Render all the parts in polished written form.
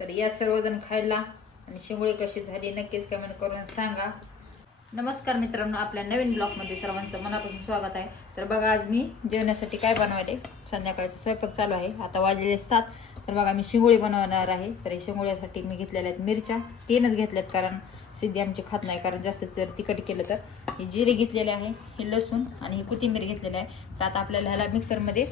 तर या सर्वजण खायला आणि शिंगोळी कशी झाली नक्कीच कमेंट करून सांगा. नमस्कार मित्रांनो, आपल्या नवीन ब्लॉगमध्ये सर्वांचं मनापासून स्वागत आहे. तर बघा, आज मी जेवणासाठी काय बनवायले, संध्याकाळचा स्वयंपाक चालू आहे. आता वाजले 7. तर बघा, मी शिंगोळी बनवणार आहे. तर शिंगोळ्यासाठी मी घेतलेल्या आहेत मिरच्या 3च घेतल्यात, कारण सिद्धी आमची खात नाही, कारण जास्त जर तिखट केलं तर. हे जिरे घेतलेले आहे, हे लसूण आणि ही कोथिंबीर घेतलेली आहे. तर आता आपल्याला ह्याला मिक्सरमध्ये,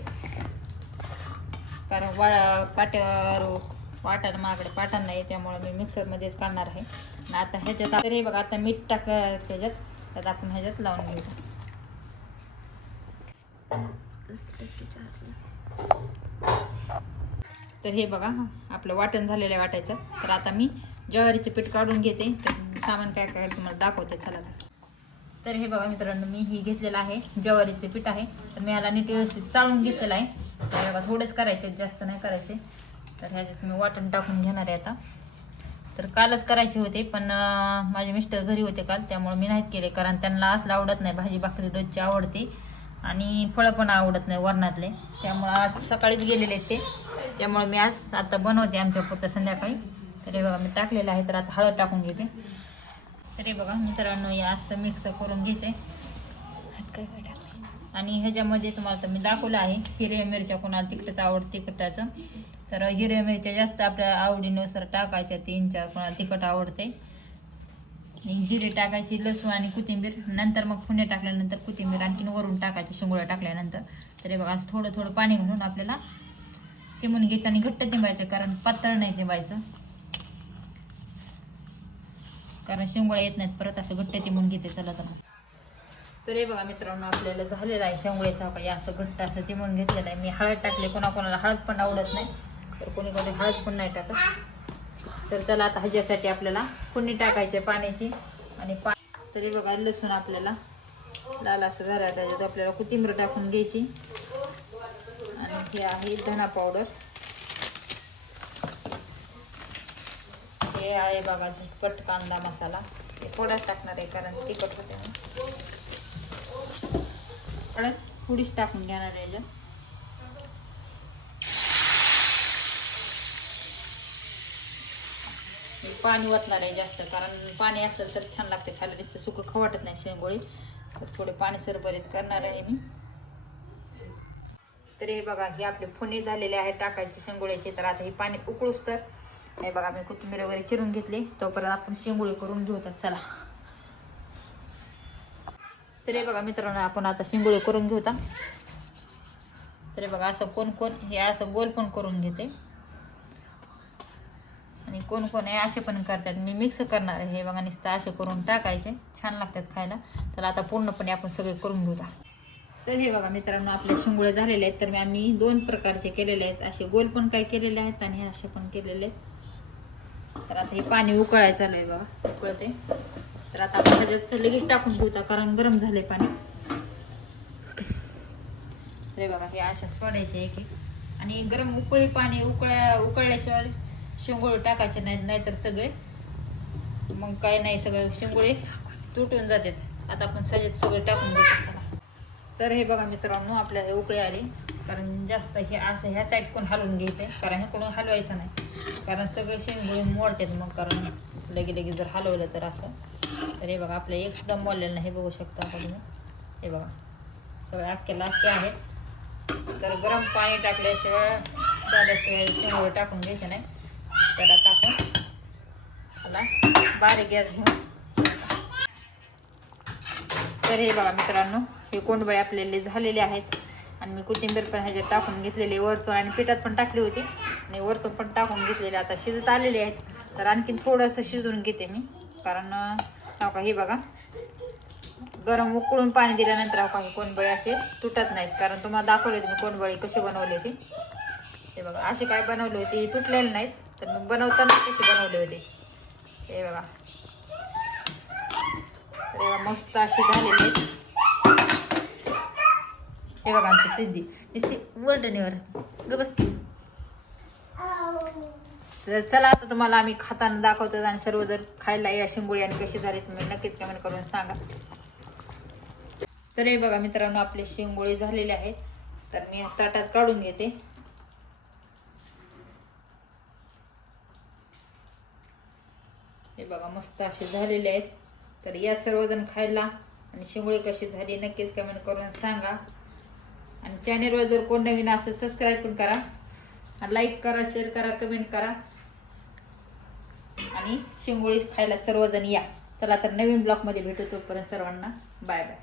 कारण वाटायला माझ्याकडे पाटण नाही, त्यामुळे मी मिक्सरमध्येच काढणार आहे. आणि आता ह्याच्यात तर हे बघा, आता मीठ त्याच्यात आपण ह्याच्यात लावून घेऊ. तर हे बघा, आपलं वाटण झालेलं आहे वाटायचं. तर आता मी ज्वारीचं पीठ काढून घेते. तर सामान काय काय तुम्हाला दाखवते, चला. तर हे बघा मित्रांनो, मी ही घेतलेलं आहे ज्वारीचे पीठ आहे. तर मी ह्याला नीट व्यवस्थित चाळून घेतलेलं आहे. तर बघा, थोडेच करायचे, जास्त नाही करायचे. तर ह्याच्यात मी वाटण टाकून घेणार आहे आता. तर कालच करायचे होते, पण माझे मिस्टर घरी होते काल, त्यामुळे मी नाहीत केले, कारण त्यांना असलं आवडत नाही. भाजी भाकरी रोजची आवडते आणि फळं पण आवडत नाही वरणातले, त्यामुळे आज सकाळीच गेलेले ते, त्यामुळे मी आज आता बनवते आमच्या पुरतं संध्याकाळी. तर हे बघा, मी टाकलेलं आहे. तर आता हळद टाकून घेते. तर हे बघा मित्रांनो, हे असं मिक्स करून घ्यायचे. आणि ह्याच्यामध्ये तुम्हाला तर मी दाखवलं आहे हिरव्या मिरच्या, कोणाला तिखटच आवडतं तिखटाचं, तर हिरव्या मिरच्या जास्त आपल्या आवडीनुसार टाकायच्या, 3-4. कोणाला तिखट आवडते. जिरे टाकायची, लसूण आणि कोथिंबीर, नंतर मग फुणे टाकल्यानंतर कोथिंबीर आणखीन वरून टाकायची शिंगोळ्या टाकल्यानंतर. तर हे बघा, असं थोडं थोडं पाणी घालून आपल्याला तिंबून घ्यायचं आणि घट्ट तिंबायचं, कारण पातळ नाही तिंबायचं, कारण शिंगोळ्या येत नाहीत परत. असं घट्ट तिंबून घेते. चला तर हे बघा मित्रांनो, आपल्याला झालेलं आहे शिंगोळ्याचा काही असं घट्ट असं तिंबून घेतलेलं आहे. मी हळद टाकले, कोणाकोणाला हळद पण आवडत नाही, तर कोणी कोणी हळद पण नाही टाकत. तर चला, आता ह्याच्यासाठी आपल्याला फोडणी टाकायची पाण्याची. आणि तरी बघा, लसूण आपल्याला लाल असं झालं, त्याच्यात आपल्याला कोथिंबीर टाकून घ्यायची. आणि हे आहे धना पावडर, हे आहे बघा झटपट कांदा मसाला. हे थोडाच टाकणार आहे, कारण तिखट होते. हळद थोडीच टाकून घेणार आहे याच्यात. पाणी ओतणार आहे जास्त, कारण पाणी असेल तर छान लागते खायला, नुसतं सुकं खाऊ वाटत नाही शिंगोळी. तर थोडे पाणी सरभरीत करणार आहे मी. तर हे बघा, हे आपले फोडणी झालेले आहे टाकायचे शिंगोळ्याचे. तर आता हे पाणी उकळूच तर हे बघा, मी कोथिंबीर वगैरे चिरून घेतली, तोपर्यंत आपण शिंगोळी करून घेऊतात. चला. तर हे बघा मित्रांनो, आपण आता शिंगोळी करून घेऊता. तर हे बघा, असं कोण हे असं गोल पण करून घेते, आणि कोण हे असे पण करतात. मी मिक्स करणार आहे. हे बघा, नुसतं असे करून टाकायचे, छान लागतात खायला. तर आता पूर्णपणे आपण सगळे करून घेऊया. तर हे बघा मित्रांनो, आपले शिंगोळे झालेले आहेत. तर आम्ही 2 प्रकारचे केलेले आहेत, असे गोल पण काय केलेले आहेत आणि हे असे पण केलेले आहेत. तर आता हे पाणी उकळायचं आहे बघा, उकळते. तर आता आपण ह्याच्यात लगेच टाकून घेऊया, कारण गरम झाले पाणी. तर हे बघा, हे अशा सोडायचे एक एक, आणि गरम पाणी उकळल्याशिवाय शिंगोळे टाकायचे नाहीत, नाहीतर सगळे मग काय नाही, सगळे शिंगोळे तुटून जातात. आता आपण सगळे टाकून घेऊ. तर हे बघा मित्रांनो, आपल्या हे उकळी आली, कारण जास्त हे असं ह्या साईड कोण हलवून घ्यायचं, कारण हे कोण हलवायचं नाही, कारण सगळे शिंगोळे मोडतात मग, कारण लगे जर हलवलं तर असं. तर हे बघा, आपलं एक सुद्धा मोडलेलं नाही, हे बघू शकता आता तुम्ही. हे बघा, सगळे अख्खे आहेत. तर गरम पाणी टाकल्याशिवाय शिंगोळे टाकून घ्यायचे नाही. तर आता आपण ह्याला बारीक गॅस घेऊ. तर हे बघा मित्रांनो, हे कोंडबळे आपल्याला झालेले आहेत, आणि मी कोथिंबीर पण ह्याच्यात टाकून घेतलेली वरतून, आणि पिठात पण टाकली होती आणि वरतून पण टाकून घेतलेले. आता शिजत आलेले आहेत. तर आणखीन थोडंसं शिजवून घेते मी, कारण हे बघा, गरम उकळून पाणी दिल्यानंतर हे कोंडबळे असे तुटत नाहीत, कारण तुम्हाला दाखवले तुम्ही कोंडबळे कशी बनवली होती. हे बघा, असे काय बनवले होते, तुटलेले नाहीत, तर मी बनवताना कसे बनवले होते. हे बघा, मस्त अशी झालेली आहेत. हे बघा, आमची सिद्धी नुसती वर्डणीवर ग बसते. तर चला, आता तुम्हाला आम्ही खाताना दाखवतो, आणि सर्व जर खायला या शिंगोळी आणि कशी झाली तुम्ही नक्कीच कमेंट करून सांगा. तर हे बघा मित्रांनो, आपले शिंगोळी झालेले आहेत. तर मी ताटात काढून घेते. हे बघा मस्त असे झालेले आहेत. तर या सर्वजण खायला आणि शेंगोळे कशी झाली नक्कीच कमेंट करून सांगा. आणि चॅनेलवर जर कोण नवीन असेल सबस्क्राईब पण करा, लाईक करा, शेअर करा, कमेंट करा आणि शेंगोळे खायला सर्वजण या. चला तर नवीन ब्लॉगमध्ये भेटू. तोपर्यंत सर्वांना बाय बाय.